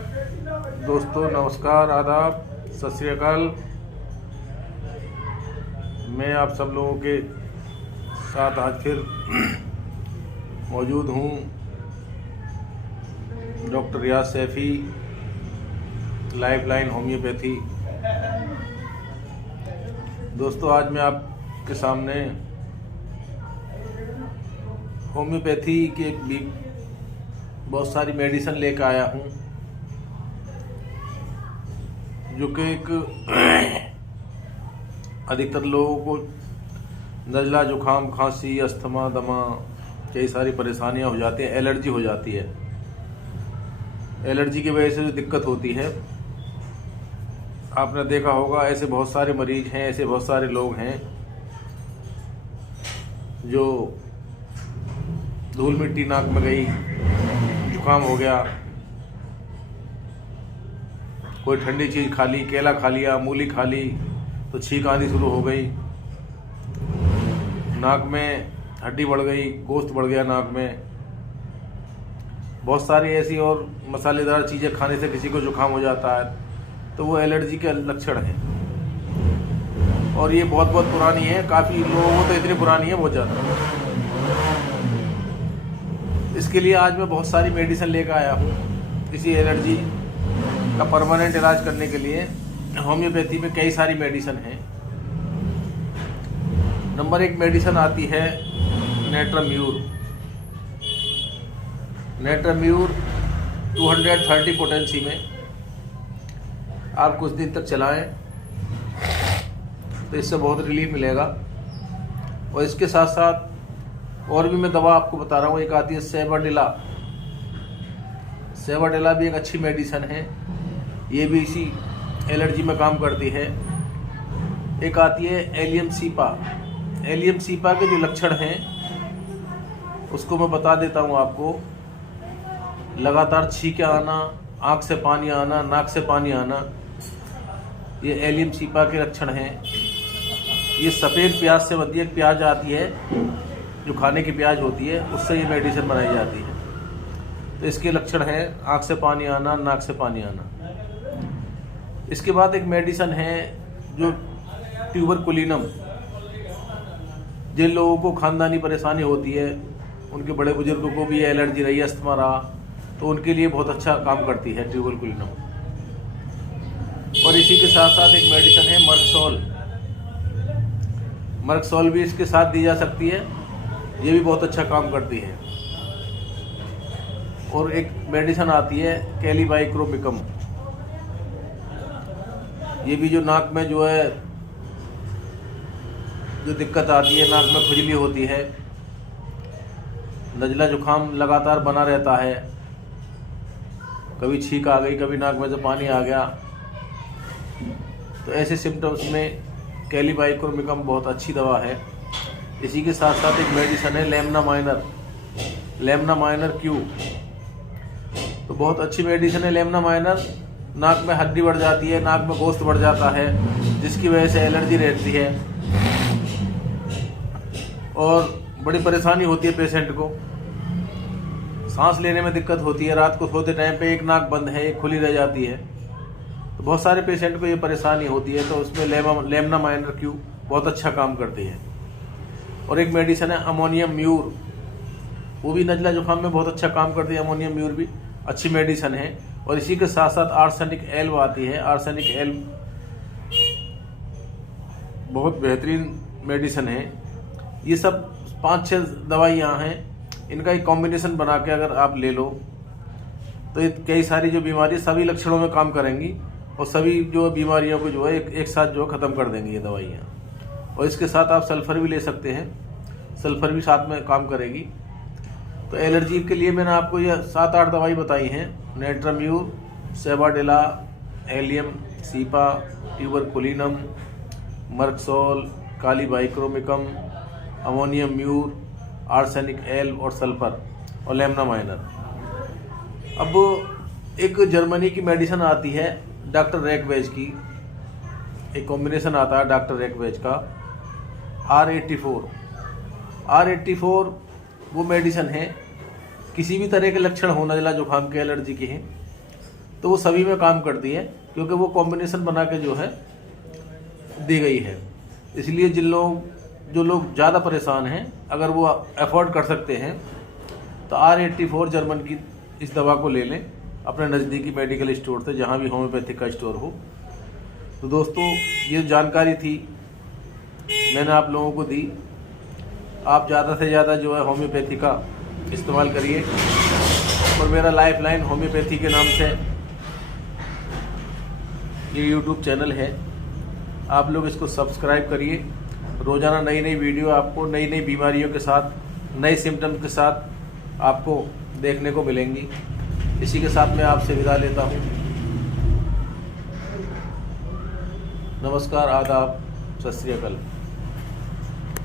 दोस्तों नमस्कार, आदाब, सत श्री अकाल। मैं आप सब लोगों के साथ आज फिर मौजूद हूँ। डॉक्टर रियाज सैफी, लाइफलाइन होम्योपैथी। दोस्तों आज मैं आपके सामने होम्योपैथी के बहुत सारी मेडिसिन लेकर आया हूँ, जो कि एक अधिकतर लोगों को नज़ला, जुखाम, खांसी, अस्थमा, दमा, कई सारी परेशानियां हो जाती हैं। एलर्जी हो जाती है। एलर्जी की वजह से जो दिक्कत होती है, आपने देखा होगा, ऐसे बहुत सारे मरीज हैं, ऐसे बहुत सारे लोग हैं जो धूल मिट्टी नाक में गई, जुकाम हो गया, कोई ठंडी चीज़ खा ली, केला खा लिया, मूली खा ली तो छींक आनी शुरू हो गई, नाक में हड्डी बढ़ गई, गोश्त बढ़ गया नाक में। बहुत सारी ऐसी और मसालेदार चीज़ें खाने से किसी को जुकाम हो जाता है, तो वो एलर्जी के लक्षण हैं। और ये बहुत बहुत पुरानी है, काफ़ी लोगों को तो इतनी पुरानी है, बहुत ज़्यादा। इसके लिए आज मैं बहुत सारी मेडिसिन लेकर आया हूँ, इसी एलर्जी का परमानेंट इलाज करने के लिए। होम्योपैथी में कई सारी मेडिसिन हैं। नंबर 1 मेडिसिन आती है नेट्राम्यूर। नेट्राम्यूर 230 पोटेंसी में आप कुछ दिन तक चलाएं तो इससे बहुत रिलीफ मिलेगा। और इसके साथ साथ और भी मैं दवा आपको बता रहा हूँ। एक आती है सेवाडेला। सेवाडेला भी एक अच्छी मेडिसिन है, ये भी इसी एलर्जी में काम करती है। एक आती है एलियम सीपा। एलियम सीपा के जो लक्षण हैं उसको मैं बता देता हूँ आपको। लगातार छींके आना, आँख से पानी आना, नाक से पानी आना, ये एलियम सीपा के लक्षण हैं। ये सफ़ेद प्याज से बनती है। एक प्याज आती है जो खाने की प्याज होती है, उससे ये मेडिसिन बनाई जाती है। तो इसके लक्षण हैं आँख से पानी आना, नाक से पानी आना। इसके बाद एक मेडिसिन है जो ट्यूबरकुलिनम। जिन लोगों को खानदानी परेशानी होती है, उनके बड़े बुजुर्गों को भी एलर्जी रही, अस्थमा रहा, तो उनके लिए बहुत अच्छा काम करती है ट्यूबरकुलिनम। और इसी के साथ साथ एक मेडिसिन है मर्कसोल। मर्कसोल भी इसके साथ दी जा सकती है, ये भी बहुत अच्छा काम करती है। और एक मेडिसिन आती है कैलीबाइक्रोमिकम। ये भी जो नाक में जो है जो दिक्कत आती है, नाक में खुजली होती है, नज़ला जुखाम लगातार बना रहता है, कभी छींक आ गई, कभी नाक में से पानी आ गया, तो ऐसे सिम्टम्स में कैलीबाइक्रोमिकम बहुत अच्छी दवा है। इसी के साथ साथ एक मेडिसिन है Lemna minor. Lemna minor Q तो बहुत अच्छी मेडिसिन है। लेमना माइनर, नाक में हड्डी बढ़ जाती है, नाक में गोश्त बढ़ जाता है, जिसकी वजह से एलर्जी रहती है और बड़ी परेशानी होती है पेशेंट को। सांस लेने में दिक्कत होती है, रात को सोते टाइम पे एक नाक बंद है, एक खुली रह जाती है, तो बहुत सारे पेशेंट को ये परेशानी होती है। तो उसमें लेमना माइनर क्यू बहुत अच्छा काम करती है। और एक मेडिसिन है अमोनियम म्यूर, वो भी नज़ला जुखाम में बहुत अच्छा काम करती है। अमोनियम म्यूर भी अच्छी मेडिसिन है। और इसी के साथ साथ आर्सेनिक एल्ब आती है। आर्सेनिक एल्ब बहुत बेहतरीन मेडिसिन है। ये सब 5-6 दवाइयाँ हैं, इनका एक कॉम्बिनेशन बना के अगर आप ले लो तो ये कई सारी जो बीमारी सभी लक्षणों में काम करेंगी और सभी जो बीमारियों को जो है एक साथ जो ख़त्म कर देंगी ये दवाइयाँ। और इसके साथ आप सल्फ़र भी ले सकते हैं, सल्फ़र भी साथ में काम करेगी। तो एलर्जी के लिए मैंने आपको ये 7-8 दवाई बताई हैं। Natrum mur, sabadilla, allium cepa, tuberculinum, merc sol, kali bichromicum, ammonium mur, arsenic alb और सल्फ़र और लेमना माइनर। अब एक जर्मनी की मेडिसिन आती है डॉक्टर रैकवेज की, एक कॉम्बिनेशन आता है डॉक्टर रैकवेज का R84। R84 वो मेडिसिन है, किसी भी तरह के लक्षण हो नज़ला जुखाम के, एलर्जी के हैं, तो वो सभी में काम करती है, क्योंकि वो कॉम्बिनेशन बना के जो है दी गई है। इसलिए जो लोग ज़्यादा परेशान हैं, अगर वो अफोर्ड कर सकते हैं तो R84 जर्मन की इस दवा को ले लें अपने नज़दीकी मेडिकल स्टोर से, जहाँ भी होम्योपैथिक का स्टोर हो। तो दोस्तों, ये जानकारी थी, मैंने आप लोगों को दी। आप ज़्यादा से ज़्यादा जो है होम्योपैथी का इस्तेमाल करिए। और मेरा लाइफलाइन होम्योपैथी के नाम से ये यूट्यूब चैनल है, आप लोग इसको सब्सक्राइब करिए। रोज़ाना नई नई वीडियो आपको नई नई बीमारियों के साथ, नए सिम्टम्स के साथ आपको देखने को मिलेंगी। इसी के साथ मैं आपसे विदा लेता हूँ। नमस्कार, आदाब, सत श्री अकाल।